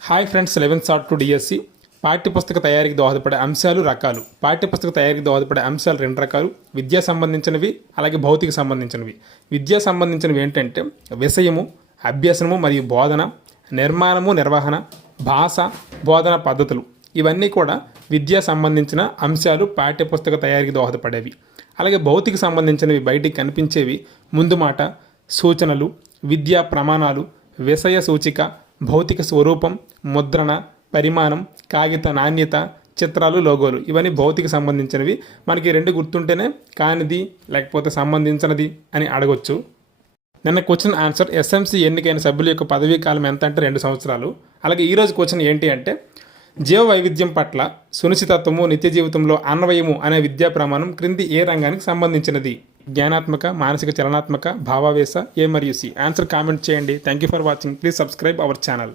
Hi friends, 11th short to DSC పాఠ్యపుస్తక తయారీకి దోహదపడే అంశాలు రకాలు. పాఠ్యపుస్తక తయారీకి దోహదపడే అంశాలు రెండు రకాలు: విద్యా సంబంధించినవి, అలాగే భౌతిక సంబంధించినవి. విద్యా సంబంధించినవి ఏంటంటే విషయము, అభ్యసనము మరియు బోధన, నిర్మాణము, నిర్వహణ, భాష, బోధన పద్ధతులు. ఇవన్నీ కూడా విద్యా సంబంధించిన అంశాలు, పాఠ్యపుస్తక తయారీకి దోహదపడేవి. అలాగే భౌతిక సంబంధించినవి బయటికి కనిపించేవి: ముందు మాట, సూచనలు, విద్యా ప్రమాణాలు, విషయ సూచిక, భౌతిక స్వరూపం, ముద్రణ, పరిమాణం, కాగిత నాణ్యత, చిత్రాలు, లోగోలు. ఇవన్నీ భౌతిక సంబంధించినవి. మనకి రెండు గుర్తుంటేనే కానిది లేకపోతే సంబంధించినది అని అడగొచ్చు. నిన్న క్వశ్చన్ ఆన్సర్: ఎస్ఎంసీ ఎన్నికైన సభ్యుల యొక్క పదవీ కాలం ఎంత అంటే 2 సంవత్సరాలు. అలాగే ఈరోజు క్వశ్చన్ ఏంటి అంటే జీవ వైవిధ్యం పట్ల సునిశ్చితత్వము, నిత్య జీవితంలో అన్వయము అనే విద్యా ప్రమాణం క్రింది ఏ రంగానికి సంబంధించినది? జ్ఞానాత్మక, మానసిక, చలనాత్మక, భావావేశ, ఏ మరియు సి. ఆన్సర్ కామెంట్ చేయండి. Thank you for watching. Please subscribe our channel.